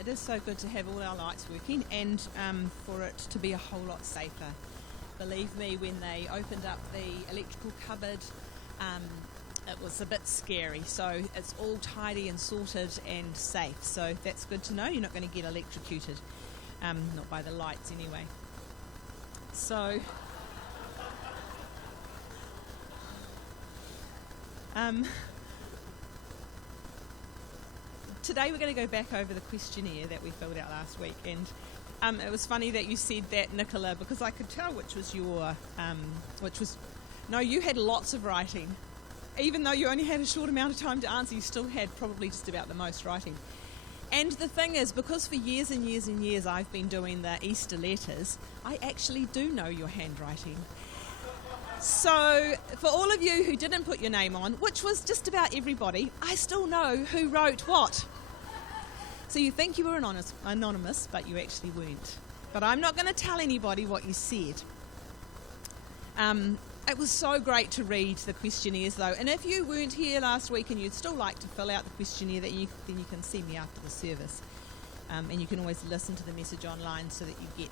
It is so good to have all our lights working and for it to be a whole lot safer. Believe me, when they opened up the electrical cupboard, it was a bit scary. So it's all tidy and sorted and safe. So that's good to know. You're not going to get electrocuted, not by the lights anyway. So today we're going to go back over the questionnaire that we filled out last week, and it was funny that you said that, Nicola, because I could tell which was your, no, you had lots of writing. Even though you only had a short amount of time to answer, you still had probably just about the most writing. And the thing is, because for years and years and years I've been doing the Easter letters, I actually do know your handwriting. So for all of you who didn't put your name on, which was just about everybody, I still know who wrote what. So you think you were anonymous, but you actually weren't. But I'm not going to tell anybody what you said. It was so great to read the questionnaires, though. And if you weren't here last week and you'd still like to fill out the questionnaire, then you can see me after the service. And you can always listen to the message online so that you get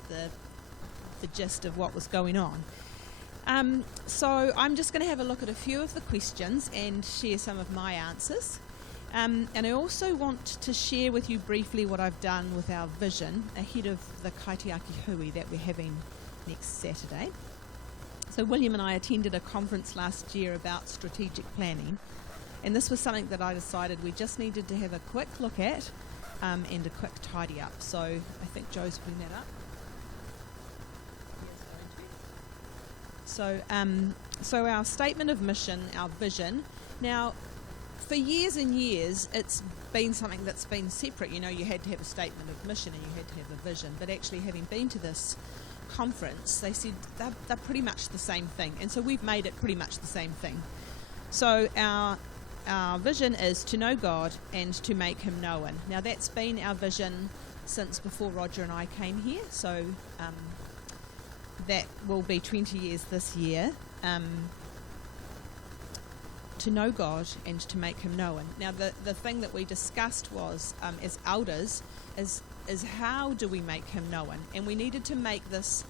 the gist of what was going on. So I'm just going to have a look at a few of the questions and share some of my answers. And I also want to share with you briefly what I've done with our vision ahead of the Kaitiaki Hui that we're having next Saturday. So William and I attended a conference last year about strategic planning, and this was something that I decided we just needed to have a quick look at and a quick tidy up. So I think Joe's putting that up. So our statement of mission, our vision. Now, for years and years, it's been something that's been separate. You know, you had to have a statement of mission and you had to have a vision. But actually, having been to this conference, they said they're pretty much the same thing. And so we've made it pretty much the same thing. So our vision is to know God and to make him known. Now, that's been our vision since before Roger and I came here. So that will be 20 years this year. To know God and to make him known. Now, the thing that we discussed was, as elders, is how do we make him known? And we needed to make this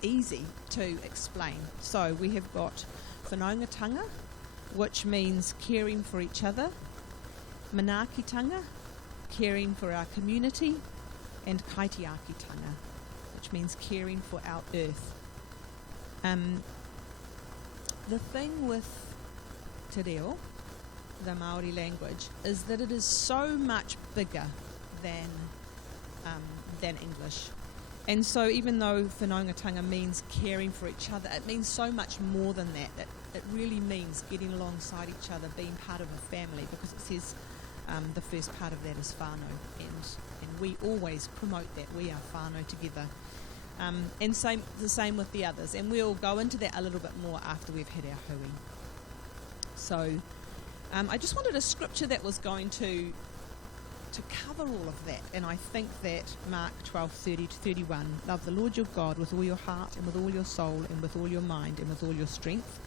easy to explain. So we have got whanaungatanga, which means caring for each other, manaakitanga, caring for our community, and kaitiakitanga, which means caring for our earth. The thing with te reo, the Māori language, is that it is so much bigger than English. And so even though whanaungatanga means caring for each other, it means so much more than that. It really means getting alongside each other, being part of a family, because it says the first part of that is whānau, and we always promote that. We are whānau together. And the same with the others. And we'll go into that a little bit more after we've had our hui. So I just wanted a scripture that was going to cover all of that. And I think that Mark 12:30-31, love the Lord your God with all your heart and with all your soul and with all your mind and with all your strength.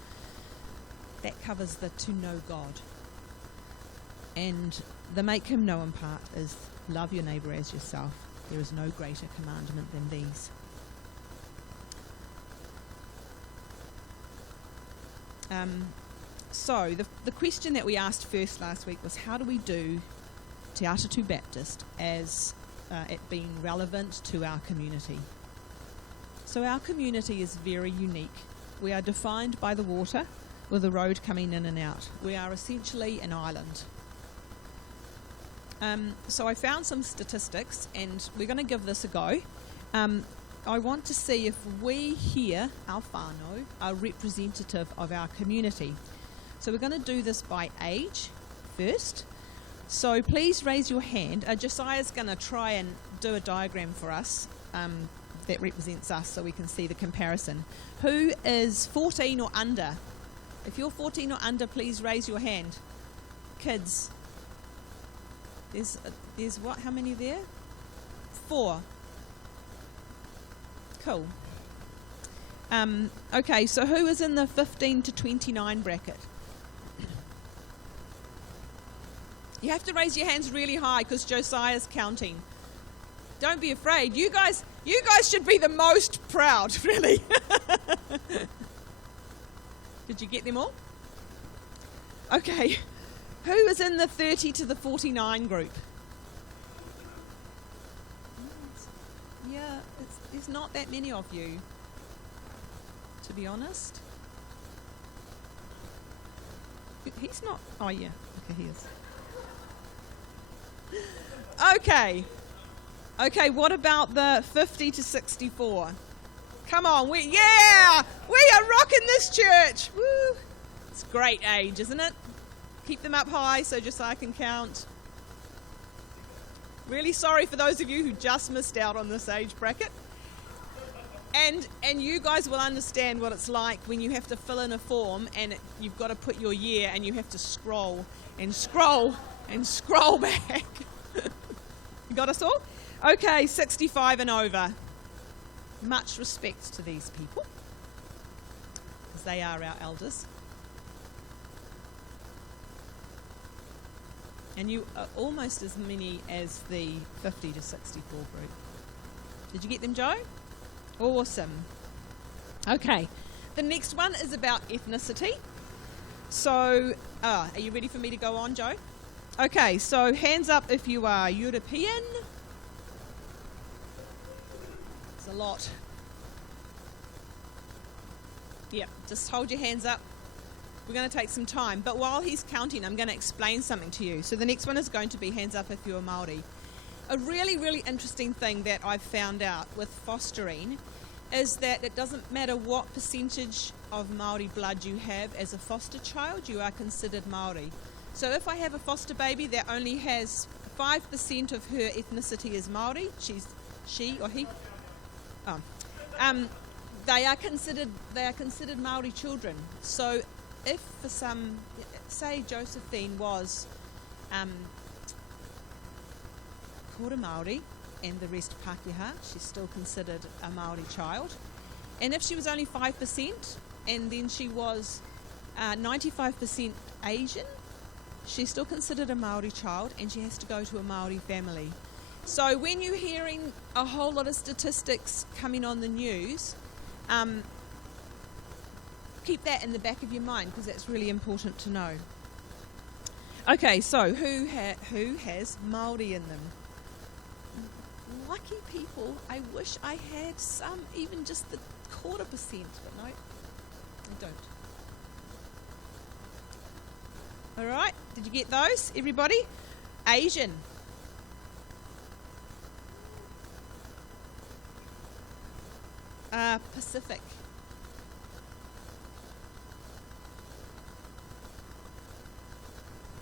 That covers the to know God. And the make him known part is love your neighbour as yourself. There is no greater commandment than these. So the question that we asked first last week was, how do we do Te Atatu Baptist as it being relevant to our community? So our community is very unique. We are defined by the water with a road coming in and out. We are essentially an island. So I found some statistics, and we're going to give this a go. I want to see if we here, our whānau, are representative of our community. So we're going to do this by age first. So please raise your hand. Josiah's going to try and do a diagram for us that represents us so we can see the comparison. Who is 14 or under? If you're 14 or under, please raise your hand. Kids. There's what? How many there? 4. Cool. Okay, so who is in the 15 to 29 bracket? You have to raise your hands really high because Josiah's counting. Don't be afraid. You guys should be the most proud, really. Did you get them all? Okay. Who is in the 30 to the 49 group? Yeah, there's not that many of you, to be honest. He's not. Oh, yeah. Okay, he is. Okay, what about the 50 to 64? Come on, we are rocking this church. Woo! It's a great age, isn't it? Keep them up high so Josiah can count. Really sorry for those of you who just missed out on this age bracket. And you guys will understand what it's like when you have to fill in a form and you've got to put your year and you have to scroll and scroll and scroll back. You got us all? Okay, 65 and over. Much respect to these people, because they are our elders. And you are almost as many as the 50 to 64 group. Did you get them, Joe? Awesome. Okay, the next one is about ethnicity. So, are you ready for me to go on, Joe? Okay, so hands up if you are European. It's a lot. Yeah, just hold your hands up. We're going to take some time, but while he's counting, I'm going to explain something to you. So the next one is going to be hands up if you're Māori. A really, really interesting thing that I've found out with fostering is that it doesn't matter what percentage of Māori blood you have as a foster child, you are considered Māori. So if I have a foster baby that only has 5% of her ethnicity is Māori, she or he, they are considered Māori children. So if for some, say Josephine was quarter Māori and the rest Pākehā, she's still considered a Māori child. And if she was only 5% and then she was 95% Asian, she's still considered a Māori child and she has to go to a Māori family. So when you're hearing a whole lot of statistics coming on the news, keep that in the back of your mind because that's really important to know. Okay, so who has Māori in them? Lucky people. I wish I had some, even just the 0.25%, but no, I don't. All right, did you get those, everybody? Asian. Pacific.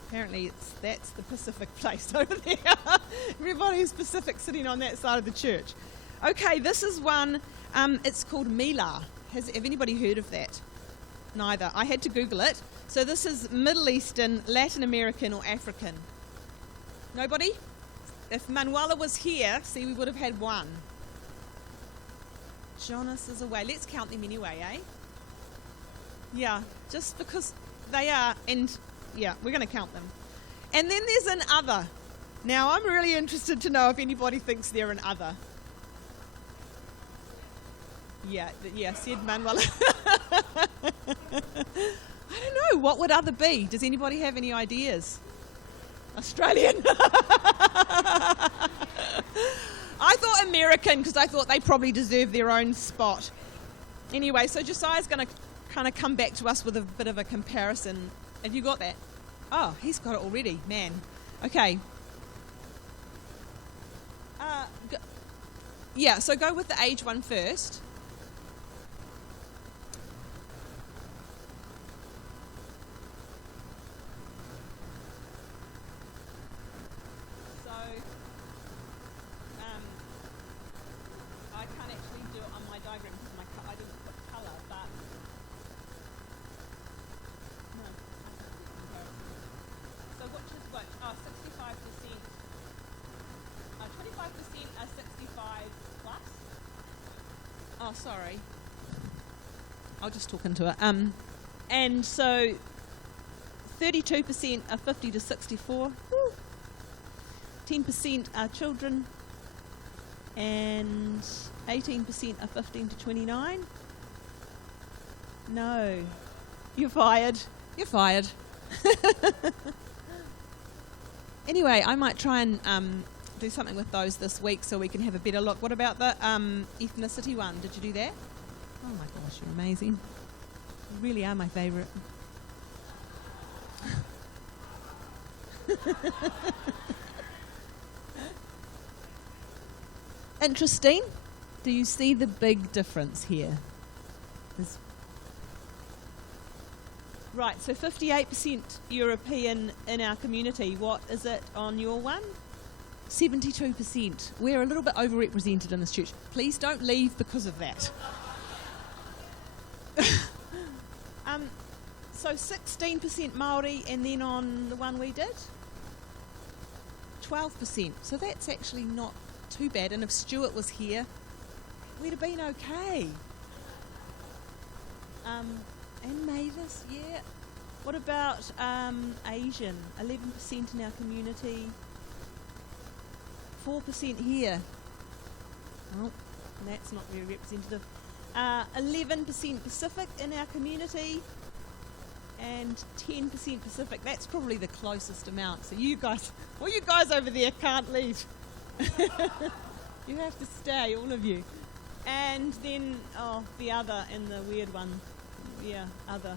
Apparently that's the Pacific place over there. Everybody's Pacific sitting on that side of the church. Okay, this is one, it's called Mila. Have anybody heard of that? Neither. I had to Google it. So this is Middle Eastern, Latin American or African. Nobody? If Manuela was here, see, we would have had one. Jonas is away. Let's count them anyway, eh? Yeah, just because they are, and yeah, we're going to count them. And then there's an other. Now, I'm really interested to know if anybody thinks they're an other. Yeah, said Manuela. I don't know, what would other be? Does anybody have any ideas? Australian. I thought American because I thought they probably deserve their own spot. Anyway, so Josiah's going to kind of come back to us with a bit of a comparison. Have you got that? Oh, he's got it already, man. Okay. Yeah, so go with the age one first. I can't actually do it on my diagram because I didn't put colour, but no. So which is what? Oh, 65%. 25% are 65 plus. Oh, sorry. I'll just talk into it. And so 32% are 50 to 64. Woo. 10% are children. And 18% are 15 to 29. No. You're fired. You're fired. Anyway, I might try and do something with those this week so we can have a better look. What about the ethnicity one? Did you do that? Oh my gosh, you're amazing. You really are my favourite. Interesting. Do you see the big difference here? Right, so 58% European in our community. What is it on your one? 72%. We're a little bit overrepresented in this church. Please don't leave because of that. So 16% Māori, and then on the one we did, 12%. So that's actually not too bad. And if Stuart was here, we'd have been okay. And Mavis, yeah. What about Asian? 11% in our community. 4% here. Oh, that's not very representative. 11% Pacific in our community. And 10% Pacific. That's probably the closest amount. So you guys, all you guys over there can't leave. You have to stay, all of you. And then, the other and the weird one. Yeah, other.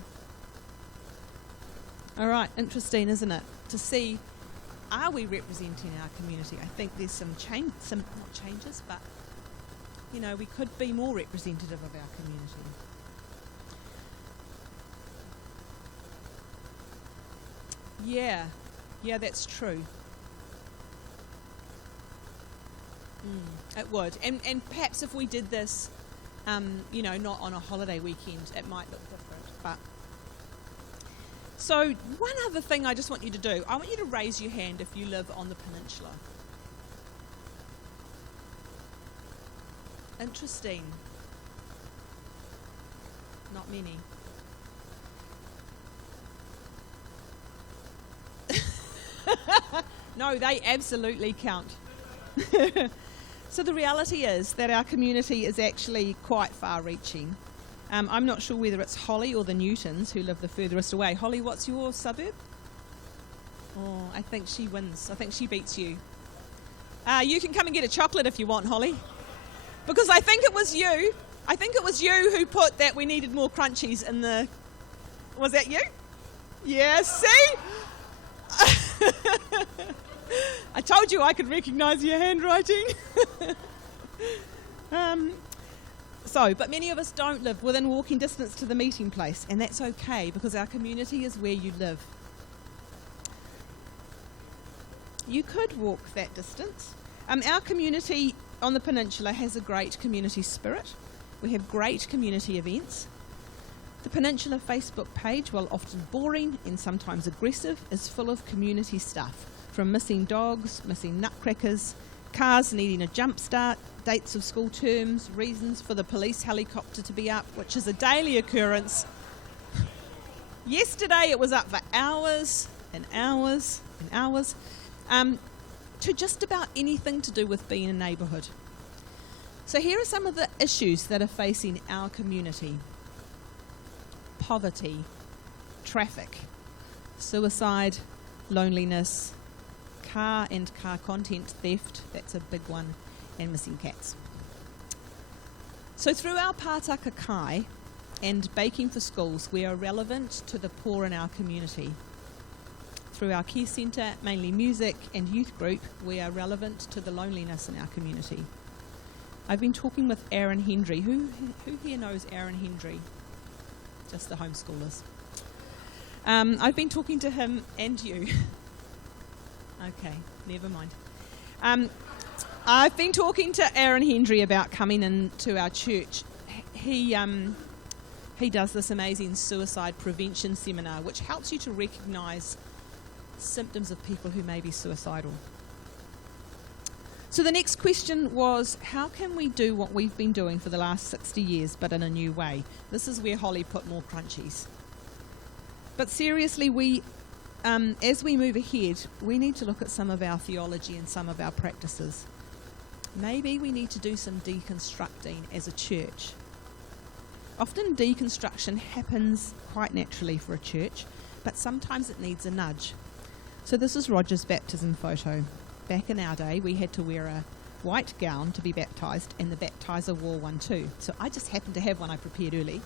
All right, interesting, isn't it? To see, are we representing our community? I think there's some not changes, but, we could be more representative of our community. Yeah, that's true. It would. And perhaps if we did this, not on a holiday weekend, it might look different. But so one other thing I just want you to do, I want you to raise your hand if you live on the peninsula. Interesting. Not many. No, they absolutely count. So the reality is that our community is actually quite far-reaching. I'm not sure whether it's Holly or the Newtons who live the furthest away. Holly, what's your suburb? Oh, I think she wins. I think she beats you. You can come and get a chocolate if you want, Holly. Because I think it was you. I think it was you who put that we needed more crunchies in the... Was that you? Yeah, see? I told you I could recognise your handwriting. But many of us don't live within walking distance to the meeting place, and that's okay because our community is where you live. You could walk that distance. Our community on the peninsula has a great community spirit. We have great community events. The Peninsula Facebook page, while often boring and sometimes aggressive, is full of community stuff, from missing dogs, missing nutcrackers, cars needing a jump start, dates of school terms, reasons for the police helicopter to be up, which is a daily occurrence. Yesterday it was up for hours and hours and hours, to just about anything to do with being a neighbourhood. So here are some of the issues that are facing our community. Poverty, traffic, suicide, loneliness, car and car content theft, that's a big one, and missing cats. So through our Pātaka Kai and Baking for Schools, we are relevant to the poor in our community. Through our care centre, mainly music and youth group, we are relevant to the loneliness in our community. I've been talking with Aaron Hendry. Who here knows Aaron Hendry? Just the homeschoolers. I've been talking to him and you. Okay, never mind. I've been talking to Aaron Hendry about coming into our church. He does this amazing suicide prevention seminar, which helps you to recognise symptoms of people who may be suicidal. So the next question was, how can we do what we've been doing for the last 60 years, but in a new way? This is where Holly put more crunchies. But seriously, we as we move ahead, we need to look at some of our theology and some of our practices. Maybe we need to do some deconstructing as a church. Often deconstruction happens quite naturally for a church, but sometimes it needs a nudge. So this is Roger's baptism photo. Back in our day, we had to wear a white gown to be baptised, and the baptiser wore one too. So I just happened to have one I prepared early.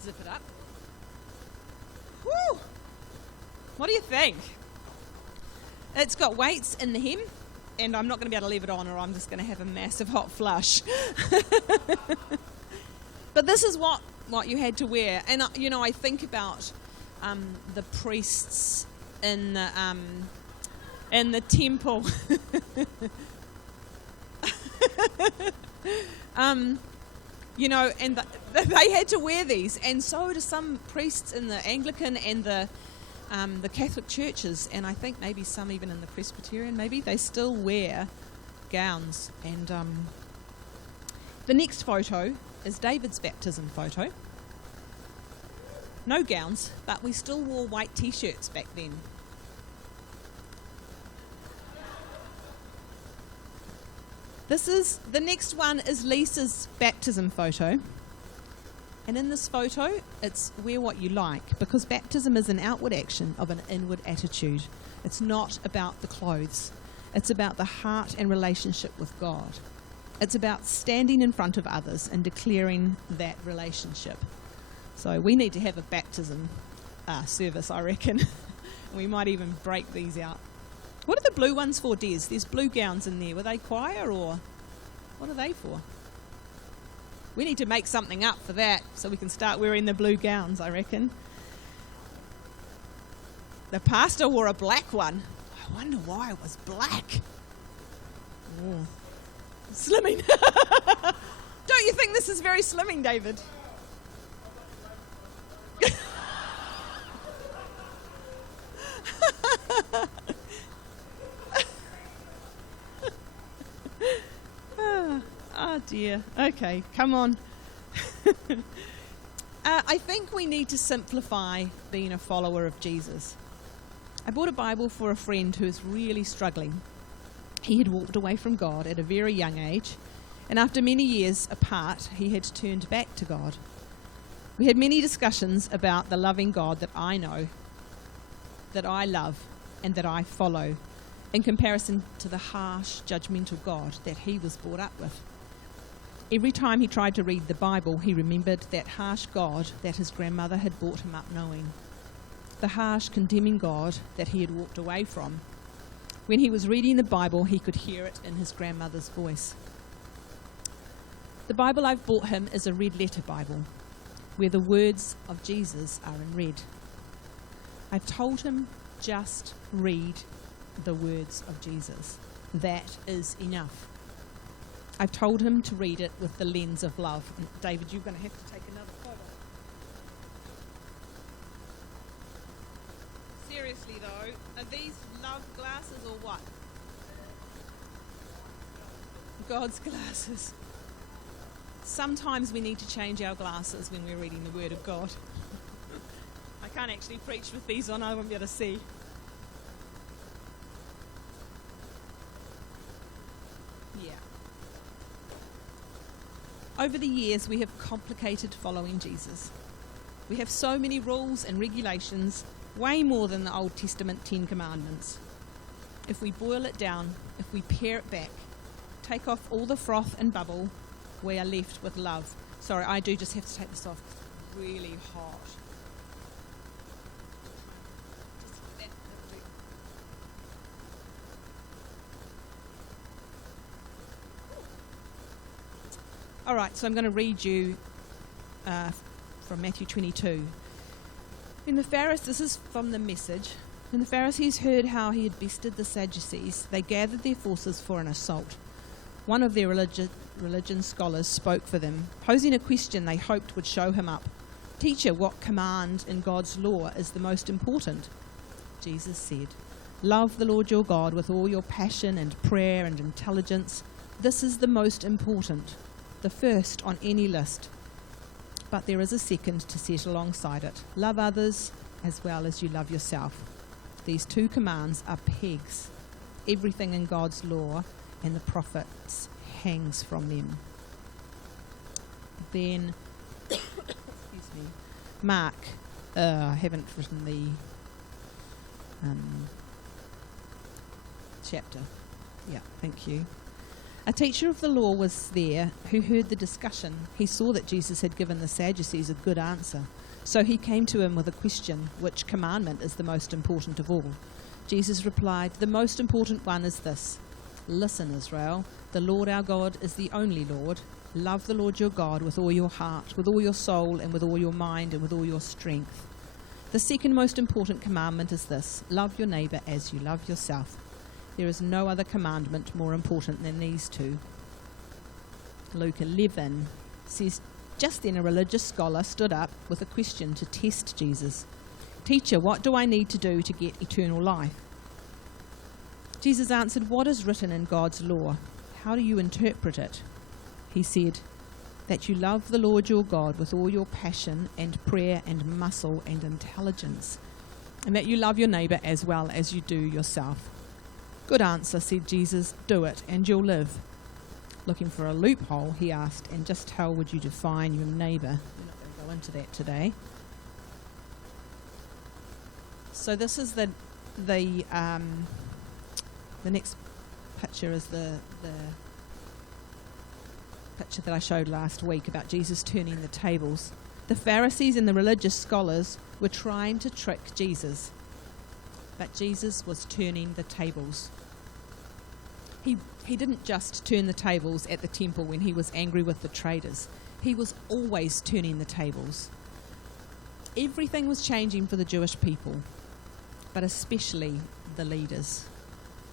Zip it up. Woo! What do you think? It's got weights in the hem, and I'm not going to be able to leave it on, or I'm just going to have a massive hot flush. But this is what you had to wear. And, I think about the priests in the temple. And they had to wear these, and so do some priests in the Anglican and the Catholic churches, and I think maybe some even in the Presbyterian, maybe they still wear gowns. And the next photo is David's baptism photo. No gowns, but we still wore white t-shirts back then. The next one is Lisa's baptism photo. And in this photo, it's wear what you like, because baptism is an outward action of an inward attitude. It's not about the clothes. It's about the heart and relationship with God. It's about standing in front of others and declaring that relationship. So we need to have a baptism service, I reckon. We might even break these out. What are the blue ones for, Des? There's blue gowns in there. Were they choir, or what are they for? We need to make something up for that so we can start wearing the blue gowns, I reckon. The pastor wore a black one. I wonder why it was black. Oh. Slimming. Don't you think this is very slimming, David? Oh dear. Okay, come on. I think we need to simplify being a follower of Jesus. I bought a Bible for a friend who is really struggling. He had walked away from God at a very young age, and after many years apart, he had turned back to God. We had many discussions about the loving God that I know, that I love, and that I follow, in comparison to the harsh, judgmental God that he was brought up with. Every time he tried to read the Bible, he remembered that harsh God that his grandmother had brought him up knowing. The harsh, condemning God that he had walked away from. When he was reading the Bible, he could hear it in his grandmother's voice. The Bible I've bought him is a red letter Bible, where the words of Jesus are in red. I've told him, just read the words of Jesus. That is enough. I've told him to read it with the lens of love. And David, you're going to have to take another photo. Seriously though, are these love glasses or what? God's glasses. Sometimes we need to change our glasses when we're reading the Word of God. I can't actually preach with these on, I won't be able to see. Yeah. Over the years, we have complicated following Jesus. We have so many rules and regulations, way more than the Old Testament 10 Commandments. If we boil it down, if we pare it back, take off all the froth and bubble, we are left with love. Sorry, I do just have to take this off. It's really hot. All right, so I'm going to read you from Matthew 22. This is from the Message. When the Pharisees heard how he had bested the Sadducees, they gathered their forces for an assault. One of their religion scholars spoke for them, posing a question they hoped would show him up. "Teacher, what command in God's law is the most important?" Jesus said, "Love the Lord your God with all your passion and prayer and intelligence. This is the most important, the first on any list. But there is a second to set alongside it. Love others as well as you love yourself. These two commands are pegs. Everything in God's law and the prophets hangs from them." Then, excuse me, Mark, I haven't written the chapter. Yeah, thank you. "A teacher of the law was there who heard the discussion. He saw that Jesus had given the Sadducees a good answer. So he came to him with a question, 'Which commandment is the most important of all?' Jesus replied, 'The most important one is this. Listen, Israel, the Lord our God is the only Lord. Love the Lord your God with all your heart, with all your soul, and with all your mind, and with all your strength. The second most important commandment is this. Love your neighbour as you love yourself. There is no other commandment more important than these two.'" Luke 11 says, "Just then a religious scholar stood up with a question to test Jesus. 'Teacher, what do I need to do to get eternal life?' Jesus answered, 'What is written in God's law? How do you interpret it?' He said, 'That you love the Lord your God with all your passion and prayer and muscle and intelligence, and that you love your neighbour as well as you do yourself.' Good answer," said Jesus. "Do it and you'll live." Looking for a loophole, he asked, "And just how would you define your neighbour?" We're not going to go into that today. So this is the next picture is the picture that I showed last week about Jesus turning the tables. The Pharisees and the religious scholars were trying to trick Jesus, but Jesus was turning the tables. He didn't just turn the tables at the temple when he was angry with the traders. He was always turning the tables. Everything was changing for the Jewish people, but especially the leaders.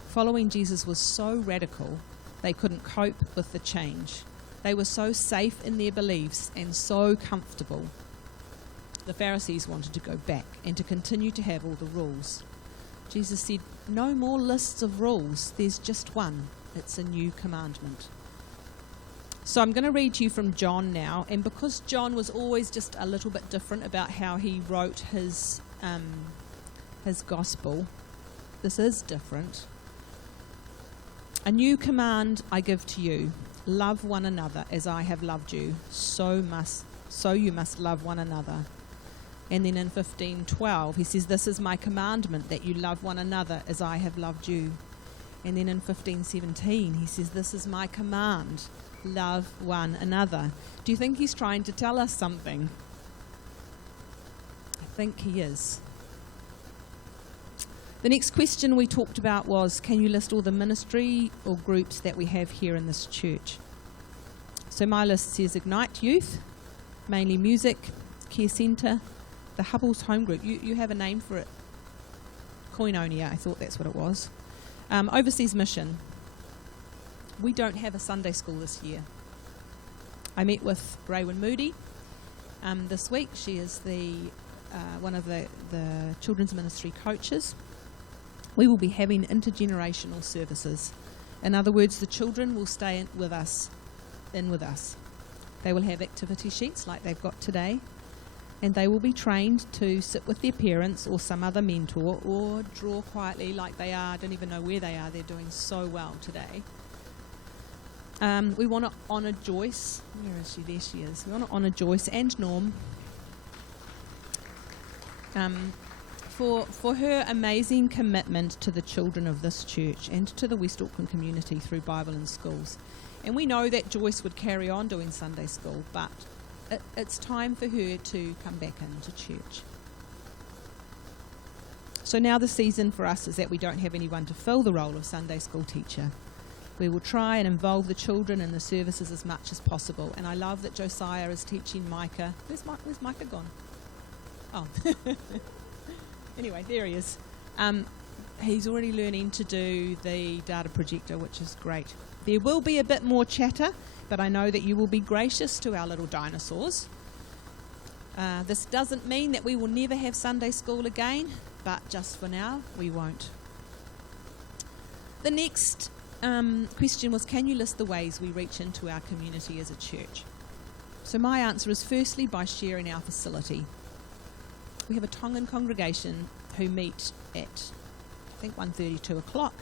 Following Jesus was so radical, they couldn't cope with the change. They were so safe in their beliefs and so comfortable. The Pharisees wanted to go back and to continue to have all the rules. Jesus said, "No more lists of rules. There's just one. It's a new commandment." So I'm going to read to you from John now, and because John was always just a little bit different about how he wrote his gospel, this is different. "A new command I give to you, love one another as I have loved you, so you must love one another." And then in 15:12 he says, "This is my commandment, that you love one another as I have loved you." And then in 15:17 he says, "This is my command, love one another." Do you think he's trying to tell us something? I think he is. The next question we talked about was, can you list all the ministry or groups that we have here in this church? So my list says Ignite Youth, mainly music, Care Centre, the Hubble's Home Group. You have a name for it. Koinonia, I thought that's what it was. Overseas Mission. We don't have a Sunday school this year. I met with Raywin Moody this week. She is one of the children's ministry coaches. We will be having intergenerational services. In other words, the children will stay in with us. They will have activity sheets like they've got today, and they will be trained to sit with their parents or some other mentor or draw quietly like they are. I don't even know where they are. They're doing so well today. We want to honour Joyce. Where is she? There she is. We want to honour Joyce and Norm for her amazing commitment to the children of this church and to the West Auckland community through Bible in schools. And we know that Joyce would carry on doing Sunday school, but it's time for her to come back into church. So now the season for us is that we don't have anyone to fill the role of Sunday school teacher. We will try and involve the children in the services as much as possible. And I love that Josiah is teaching Micah. Where's Micah gone? Oh. Anyway, there he is. He's already learning to do the data projector, which is great. There will be a bit more chatter, but I know that you will be gracious to our little dinosaurs. This doesn't mean that we will never have Sunday school again, but just for now, we won't. The next question was, can you list the ways we reach into our community as a church? So my answer is firstly by sharing our facility. We have a Tongan congregation who meet at, I think, 1:30, 2 o'clock,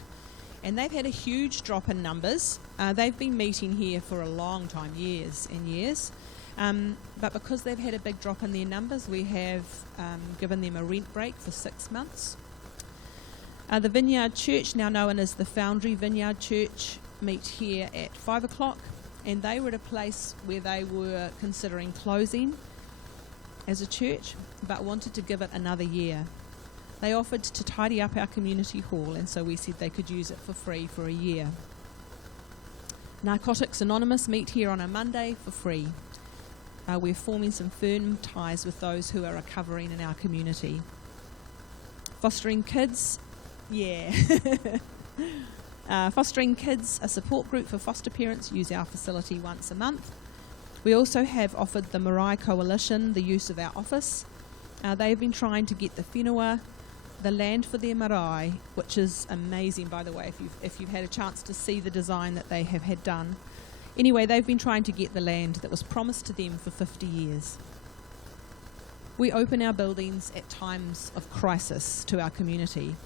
and they've had a huge drop in numbers. They've been meeting here for a long time, years and years. But because they've had a big drop in their numbers, we have given them a rent break for 6 months. The Vineyard Church, now known as the Foundry Vineyard Church, meet here at 5 o'clock, and they were at a place where they were considering closing as a church, but wanted to give it another year. They offered to tidy up our community hall, and so we said they could use it for free for a year. Narcotics Anonymous meet here on a Monday for free. We're forming some firm ties with those who are recovering in our community. Fostering Kids, Fostering Kids, a support group for foster parents, use our facility once a month. We also have offered the Marae Coalition the use of our office. They've been trying to get the whenua, the land for their marae, which is amazing, by the way, if you've had a chance to see the design that they have had done. Anyway, they've been trying to get the land that was promised to them for 50 years. We open our buildings at times of crisis to our community.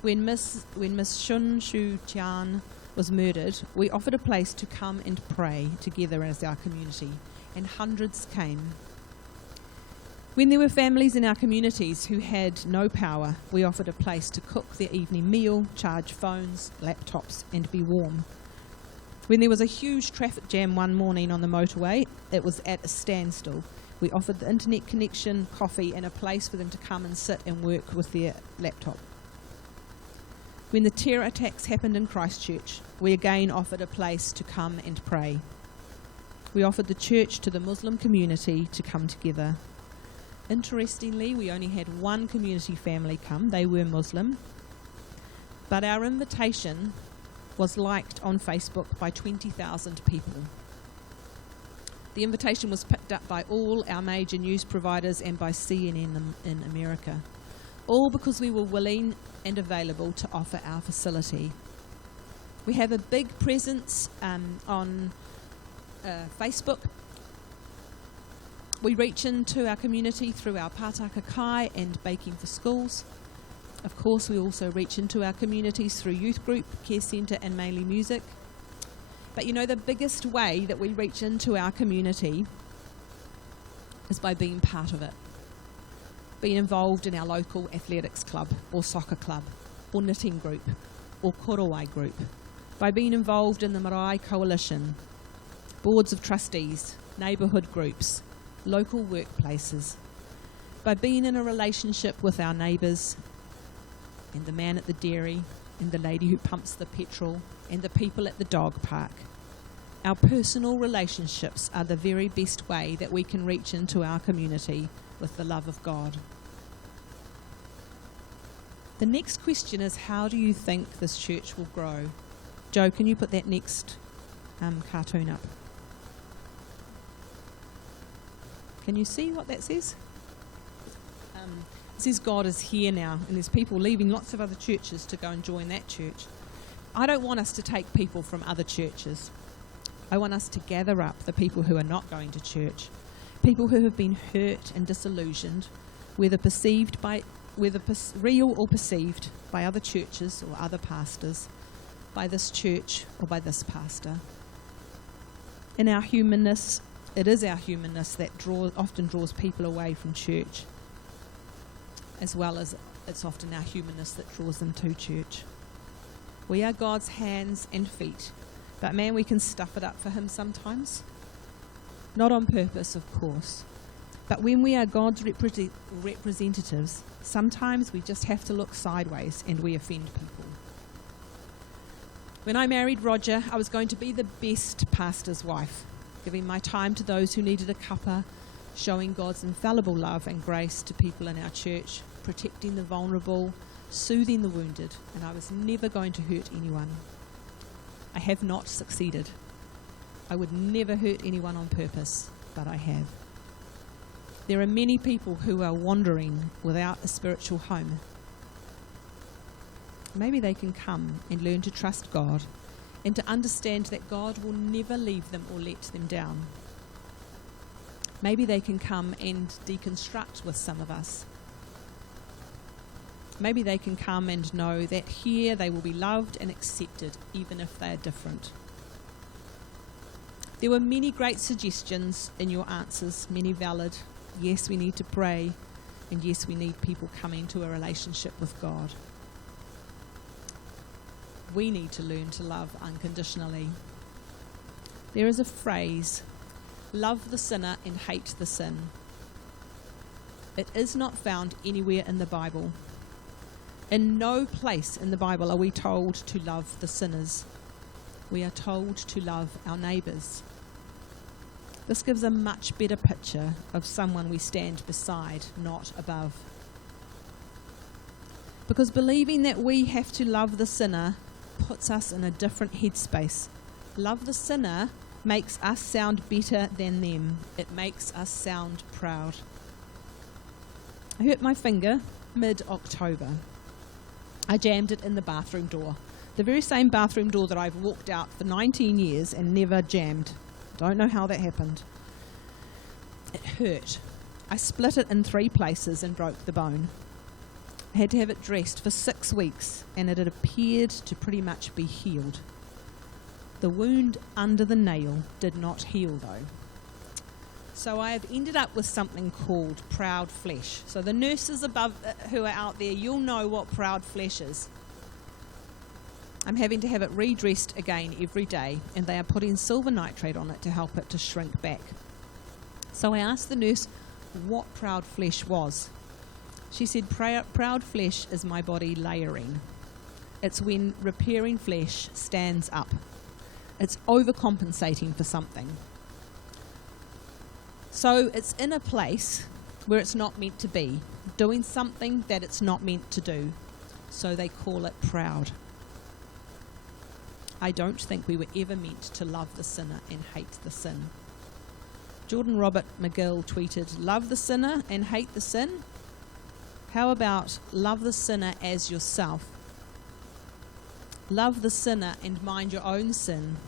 When Miss Shun Shu Tian was murdered, we offered a place to come and pray together as our community, and hundreds came. When there were families in our communities who had no power, we offered a place to cook their evening meal, charge phones, laptops, and be warm. When there was a huge traffic jam one morning on the motorway, it was at a standstill. We offered the internet connection, coffee, and a place for them to come and sit and work with their laptop. When the terror attacks happened in Christchurch, we again offered a place to come and pray. We offered the church to the Muslim community to come together. Interestingly, we only had one community family come. They were Muslim. But our invitation was liked on Facebook by 20,000 people. The invitation was picked up by all our major news providers and by CNN in America, all because we were willing and available to offer our facility. We have a big presence on Facebook. We reach into our community through our Pātaka Kai and Baking for Schools. Of course, we also reach into our communities through youth group, care centre, and mainly music. But you know, the biggest way that we reach into our community is by being part of it. Being involved in our local athletics club or soccer club or knitting group or korowai group. By being involved in the Marae Coalition, boards of trustees, neighbourhood groups, local workplaces. By being in a relationship with our neighbours and the man at the dairy and the lady who pumps the petrol and the people at the dog park. Our personal relationships are the very best way that we can reach into our community with the love of God. The next question is, how do you think this church will grow? Joe, can you put that next cartoon up? Can you see what that says? It says God is here now, and there's people leaving lots of other churches to go and join that church. I don't want us to take people from other churches. I want us to gather up the people who are not going to church, people who have been hurt and disillusioned, whether real or perceived by other churches or other pastors, by this church or by this pastor. In our humanness, it is our humanness that often draws people away from church, as well as it's often our humanness that draws them to church. We are God's hands and feet, but man, we can stuff it up for him sometimes. Not on purpose, of course, but when we are God's representatives, sometimes we just have to look sideways and we offend people. When I married Roger, I was going to be the best pastor's wife, giving my time to those who needed a cuppa, showing God's infallible love and grace to people in our church, protecting the vulnerable, soothing the wounded, and I was never going to hurt anyone. I have not succeeded. I would never hurt anyone on purpose, but I have. There are many people who are wandering without a spiritual home. Maybe they can come and learn to trust God and to understand that God will never leave them or let them down. Maybe they can come and deconstruct with some of us. Maybe they can come and know that here they will be loved and accepted, even if they are different. There were many great suggestions in your answers, many valid. Yes, we need to pray, and yes, we need people coming to a relationship with God. We need to learn to love unconditionally. There is a phrase, love the sinner and hate the sin. It is not found anywhere in the Bible. In no place in the Bible are we told to love the sinners. We are told to love our neighbours. This gives a much better picture of someone we stand beside, not above. Because believing that we have to love the sinner puts us in a different headspace. Love the sinner makes us sound better than them. It makes us sound proud. I hurt my finger mid-October. I jammed it in the bathroom door. The very same bathroom door that I've walked out for 19 years and never jammed. Don't know how that happened. It hurt. I split it in 3 places and broke the bone. I had to have it dressed for 6 weeks, and it had appeared to pretty much be healed. The wound under the nail did not heal though. So I have ended up with something called proud flesh. So the nurses above who are out there, you'll know what proud flesh is. I'm having to have it redressed again every day, and they are putting silver nitrate on it to help it to shrink back. So I asked the nurse what proud flesh was. She said, proud flesh is my body layering. It's when repairing flesh stands up. It's overcompensating for something. So it's in a place where it's not meant to be, doing something that it's not meant to do. So they call it proud. I don't think we were ever meant to love the sinner and hate the sin. Jordan Robert McGill tweeted, love the sinner and hate the sin? How about love the sinner as yourself? Love the sinner and mind your own sin.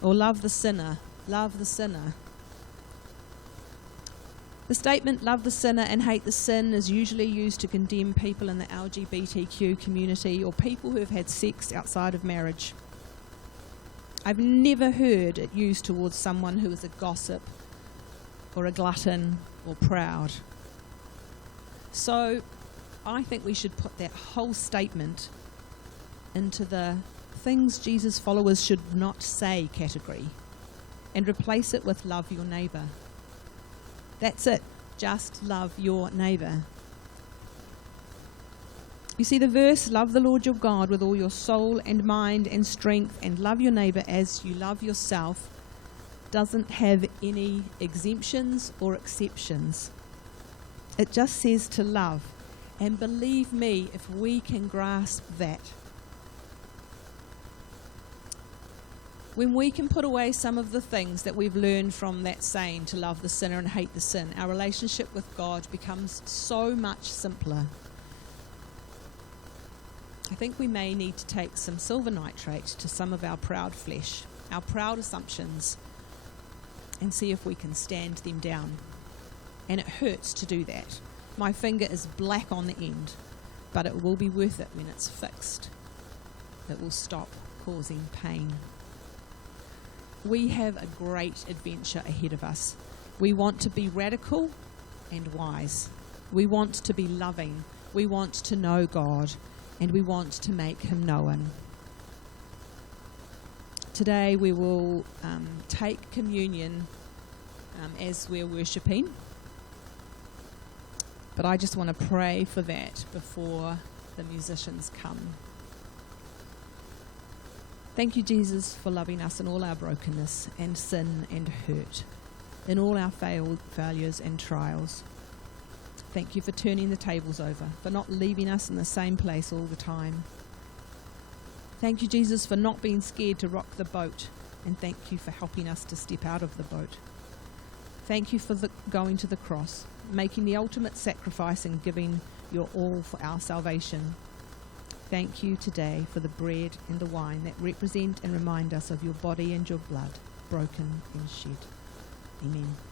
Or love the sinner, love the sinner. The statement, love the sinner and hate the sin, is usually used to condemn people in the LGBTQ community or people who have had sex outside of marriage. I've never heard it used towards someone who is a gossip or a glutton or proud. So I think we should put that whole statement into the things Jesus' followers should not say category and replace it with love your neighbour. That's it. Just love your neighbour. You see the verse, love the Lord your God with all your soul and mind and strength and love your neighbour as you love yourself, doesn't have any exemptions or exceptions. It just says to love. And believe me, if we can grasp that, when we can put away some of the things that we've learned from that saying to love the sinner and hate the sin, our relationship with God becomes so much simpler. I think we may need to take some silver nitrate to some of our proud flesh, our proud assumptions, and see if we can stand them down. And it hurts to do that. My finger is black on the end, but it will be worth it when it's fixed. It will stop causing pain. We have a great adventure ahead of us. We want to be radical and wise. We want to be loving. We want to know God, and we want to make him known. Today we will take communion as we're worshipping. But I just want to pray for that before the musicians come. Thank you, Jesus, for loving us in all our brokenness and sin and hurt, in all our failures and trials. Thank you for turning the tables over, for not leaving us in the same place all the time. Thank you, Jesus, for not being scared to rock the boat, and thank you for helping us to step out of the boat. Thank you for going to the cross, making the ultimate sacrifice and giving your all for our salvation. Thank you today for the bread and the wine that represent and remind us of your body and your blood, broken and shed. Amen.